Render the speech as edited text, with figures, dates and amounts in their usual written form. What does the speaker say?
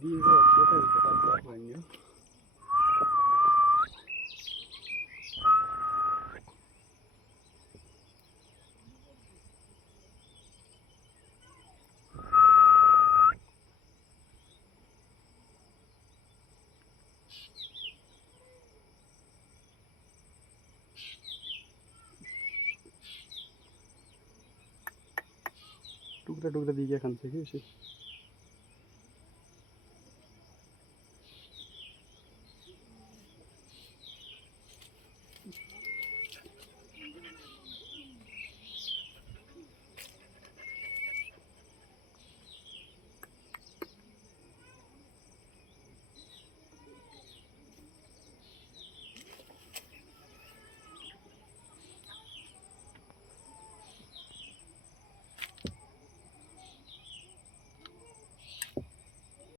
দিয়ে খেতে দিতে পারবো হয়নি। টুকরা টুকরা দিয়ে এখান থেকে এসে